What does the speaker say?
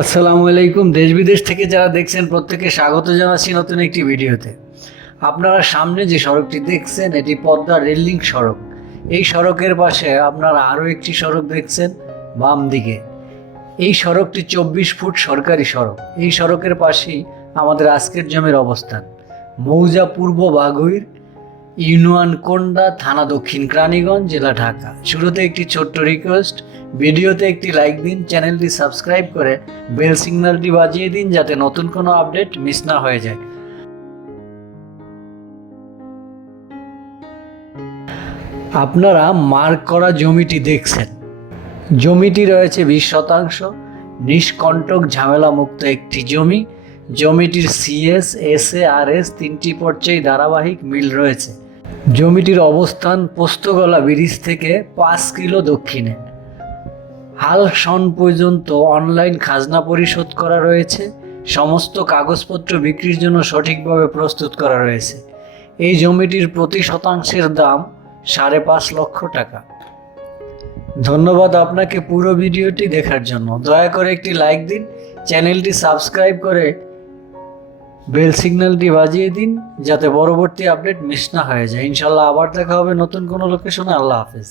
আসসালামু আলাইকুম। দেশ বিদেশ থেকে যারা দেখছেন প্রত্যেকে স্বাগত জানাচ্ছি নতুন একটি ভিডিওতে। আপনারা সামনে যে সড়কটি দেখছেন, এটি পদ্মা রেললিং সড়ক। এই সড়কের পাশে আপনারা আরও একটি সড়ক দেখছেন, বাম দিকে। এই সড়কটি চব্বিশ ফুট সরকারি সড়ক। এই সড়কের পাশেই আমাদের আজকের জমির অবস্থান। মৌজা পূর্ব বাগুইর ইউনিয়ন কোন্ডা থানা দক্ষিণ ক্রানীগঞ্জ, জেলা ঢাকা। শুরুতে একটি ছোট্ট রিকোয়েস্ট ভিডিওতে একটি লাইক দিন, চ্যানেলটি সাবস্ক্রাইব করে বেল সিগন্যালটি বাজিয়ে দিন যাতে নতুন কোনো আপডেট মিস না হয়ে যায়। আপনারা মার্ক করা জমিটি দেখছেন। জমিটি রয়েছে বিশ শতাংশ। নিষ্কণ্টক ঝামেলা মুক্ত একটি জমি। জমিটির CS S A R S তিনটি পর্যায়ে ধারাবাহিক মিল রয়েছে। জমিটির অবস্থান পোস্তগলা ব্রিজ থেকে পাঁচ কিলো দক্ষিণে। হাল সন পর্যন্ত অনলাইন খাজনা পরিশোধ করা রয়েছে। সমস্ত কাগজপত্র বিক্রির জন্য সঠিকভাবে প্রস্তুত করা রয়েছে। এই জমিটির প্রতি শতাংশের দাম সাড়ে পাঁচ লক্ষ টাকা। ধন্যবাদ আপনাকে পুরো ভিডিওটি দেখার জন্য। দয়া করে একটি লাইক দিন, চ্যানেলটি সাবস্ক্রাইব করে বেল সিগন্যালটি বাজিয়ে দিন, যাতে পরবর্তী আপডেট মিস না হয়ে যায়। ইনশাল্লাহ আবার দেখা হবে নতুন কোনো লোকেশনে আল্লাহ হাফেজ।